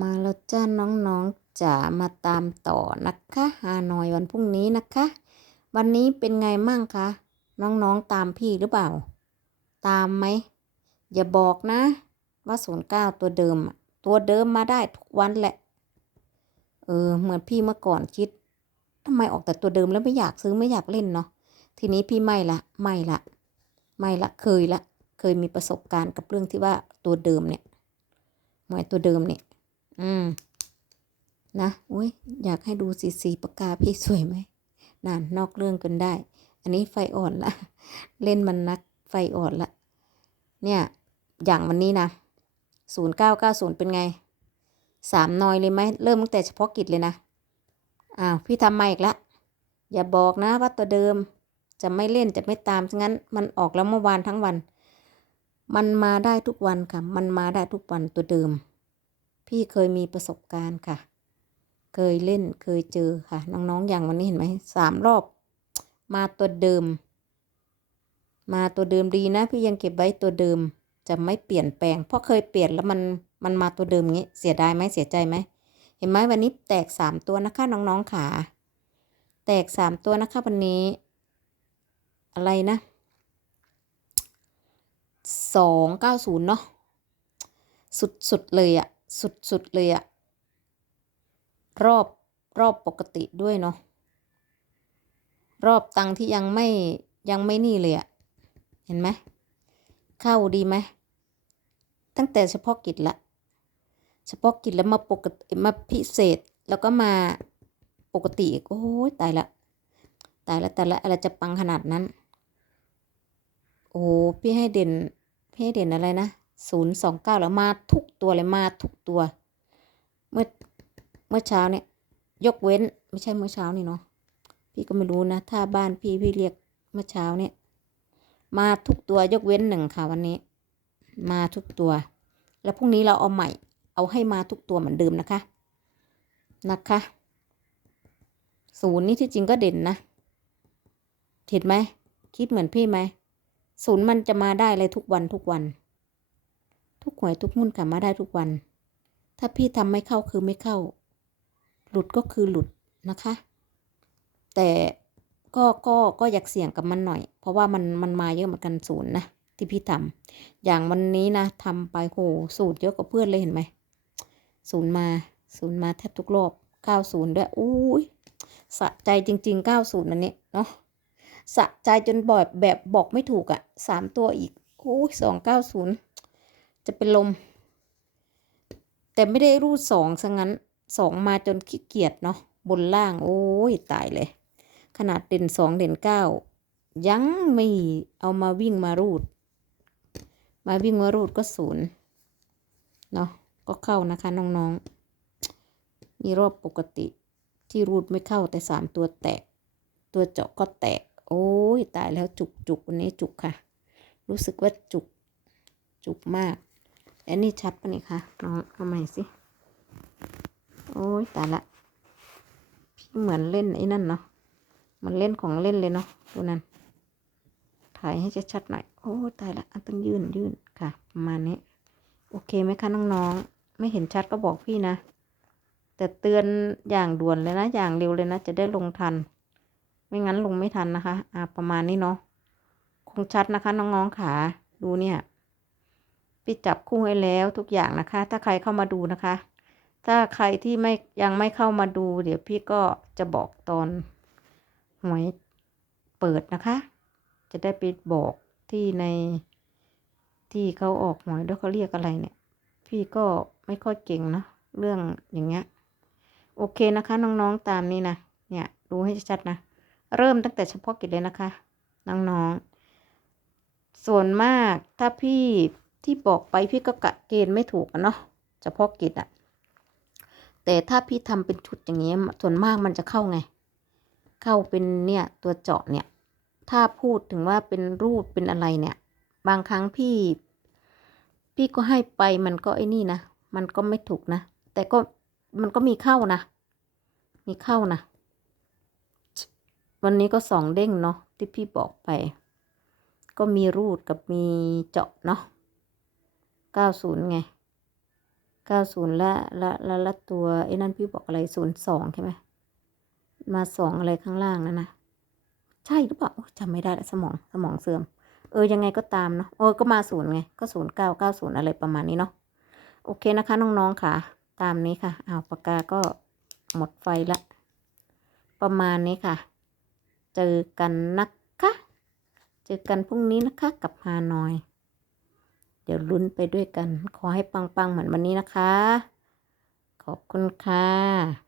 มาแล้วจ้าน้องๆจ๋ามาตามต่อนะคะฮานอยวันพรุ่งนี้นะคะ วันนี้เป็นไงมั่งคะน้องๆตามพี่หรือเปล่า ตามไหมอย่าบอกนะ ว่าศูนย์เก้าตัวเดิมอะตัวเดิมมาได้ทุกวันแหละ เออ เหมือนพี่เมื่อก่อนคิดทำไมออกแต่ตัวเดิมแล้วไม่อยากซื้อไม่อยากเล่นเนาะทีนี้พี่ไม่ละไม่ละไม่ละเคยละ เคยมีประสบการณ์กับเรื่องที่ว่าตัวเดิมเนี่ยหมายตัวเดิมเนี่ย อืม นะอุ้ยอยากให้ดูสีสีปากกาพี่สวยไหมนานนอกเรื่องกันได้ อันนี้ไฟอ่อนละ เล่นมันนักไฟอ่อนละ เนี่ย อย่างวันนี้นะศูนย์เก้าเก้าศูนย์เป็นไง สามนอยเลยไหม เริ่มตั้งแต่เฉพาะกิจเลยนะ อ้าว พี่ทำมาอีกละ อย่าบอกนะว่าตัวเดิม จะไม่เล่นจะไม่ตามงั้น มันออกแล้วเมื่อวานทั้งวัน มันมาได้ทุกวันค่ะ มันมาได้ทุกวันตัวเดิม พี่เคยมีประสบการณ์ค่ะ เคยเล่นเคยเจอค่ะ น้องๆอย่างวันนี้เห็นไหมสามรอบ มาตัวเดิม มาตัวเดิมดีนะ พี่ยังเก็บไว้ตัวเดิม จะไม่เปลี่ยนแปลง เพราะเคยเปลี่ยนแล้วมันมันมาตัวเดิมงี้เสียดายไหมเสียใจไหมเห็นไหมวันนี้แตกสามตัวนะคะน้องๆขาแตกสามตัวนะคะวันนี้ อะไรนะสองเก้าศูนย์เนาะสุดๆเลยอะ สุดๆเลยอะรอบรอบปกติด้วยเนาะรอบตังที่ยังไม่ยังไม่นี่เลยอะเห็นไหมเข้าดีไหมตั้งแต่เฉพาะกิจละ เฉพาะกิจแล้วมาปกติมาพิเศษแล้วก็มาปกติโอ้ยตายละตายละตายละอะไรจะปังขนาดนั้น โอ้พี่ให้เด่นพี่ให้เด่นอะไรนะ ศูนย์สองเก้าแล้วมาทุกตัวเลยมาทุกตัว เมื่อเมื่อเช้าเนี่ย ยกเว้นไม่ใช่เมื่อเช้านี่เนาะพี่ก็ไม่รู้นะ ถ้าบ้านพี่พี่เรียกเมื่อเช้าเนี่ย มาทุกตัวยกเว้นหนึ่งค่ะวันนี้ มาทุกตัว แล้วพรุ่งนี้เราเอาใหม่ เอาให้มาทุกตัวเหมือนเดิมนะคะ นะคะศูนย์นี่ที่จริงก็เด่นนะเห็นไหมคิดเหมือนพี่ไหมศูนย์มันจะมาได้เลยทุกวันทุกวัน ทุกหวยทุกหุ้นค่ะมาได้ทุกวัน ถ้าพี่ทำไม่เข้าคือไม่เข้า หลุดก็คือหลุดนะคะ แต่ก็ก็ก็อยากเสี่ยงกับมันหน่อย เพราะว่ามันมันมาเยอะเหมือนกันศูนย์นะที่พี่ทำอย่างวันนี้นะทำไปโหสูตรเยอะกว่าเพื่อนเลยเห็นไหมศูนย์มาศูนย์มาแทบทุกรอบเก้าศูนย์ด้วยอุ้ยสะใจจริงๆเก้าศูนย์อันนี้เนาะสะใจจนบ่อยแบบบอกไม่ถูกอะ่ะสามตัวอีกอุ้ยสองเก้าศูนย์ จะเป็นลม แต่ไม่ได้รูดสองซะงั้นสองมาจนขี้เกียจเนาะบนล่าง โอ้ยตายเลย ขนาดเด่นสองเด่นเก้ายังไม่เอามาวิ่งมารูด มาวิ่งมารูดก็ศูนย์เนาะก็เข้านะคะน้องๆ มีรอบปกติที่รูดไม่เข้าแต่สามตัวแตก ตัวเจาะก็แตก โอ้ยตายแล้วจุกจุกวันนี้จุกค่ะ รู้สึกว่าจุกจุกมาก อันนี้ชัดปะนี่คะน้องเอาใหม่สิ โอ้ยตายละ พี่เหมือนเล่นไอ้นั่นเนาะ มันเล่นของเล่นเลยเนาะดูนั่น ถ่ายให้ชัดๆหน่อย โอ้ตายละต้องยื่นยื่นค่ะ ประมาณนี้ โอเคไหมคะน้องๆ ไม่เห็นชัดก็บอกพี่นะ แต่เตือนอย่างด่วนเลยนะ อย่างเร็วเลยนะ จะได้ลงทัน ไม่งั้นลงไม่ทันนะคะ อ่า ประมาณนี้เนาะ คงชัดนะคะน้องๆขาดูเนี่ย พี่จับคู่ให้แล้วทุกอย่างนะคะ ถ้าใครเข้ามาดูนะคะ ถ้าใครที่ไม่ยังไม่เข้ามาดู เดี๋ยวพี่ก็จะบอกตอนหวยเปิดนะคะ จะได้ไปบอกที่ในที่เขาออกหวยแล้วเขาเรียกอะไรเนี่ย พี่ก็ไม่ค่อยเก่งเนาะเรื่องอย่างเงี้ย โอเคนะคะ น้องๆตามนี้นะเนี่ยดูให้ชัดนะ เริ่มตั้งแต่เฉพาะกิจเลยนะคะ น้องๆ ส่วนมากถ้าพี่ ที่บอกไปพี่ก็กะเกณฑ์ไม่ถูกเนาะเฉพาะกิจอะแต่ถ้าพี่ทำเป็นชุดอย่างเงี้ยส่วนมากมันจะเข้าไง เข้าเป็นเนี่ยตัวเจาะเนี่ย ถ้าพูดถึงว่าเป็นรูปเป็นอะไรเนี่ย บางครั้งพี่ พี่ก็ให้ไปมันก็ไอ้นี่นะมันก็ไม่ถูกนะ แต่ก็มันก็มีเข้านะ มีเข้านะ วันนี้ก็สองเด้งเนาะที่พี่บอกไป ก็มีรูดกับมีเจาะเนาะ เก้าศูนย์ไงเก้าศูนย์ละละละละตัวไอ้นั่นพี่บอกอะไรศูนย์สองใช่ไหมมาสองอะไรข้างล่างนั่นนะใช่หรือเปล่าจำไม่ได้ละสมองสมองเสื่อม เออยังไงก็ตามเนาะเออก็มาศูนย์ไงก็ศูนย์เก้าเก้าศูนย์อะไรประมาณนี้เนาะโอเคนะคะน้องๆค่ะ ตามนี้ค่ะอ้าวปากกาก็หมดไฟละ ประมาณนี้ค่ะ เจอกันนะคะ เจอกันพรุ่งนี้นะคะกับฮานอย เดี๋ยวลุ้นไปด้วยกัน ขอให้ปังๆเหมือนวันนี้นะคะ ขอบคุณค่ะ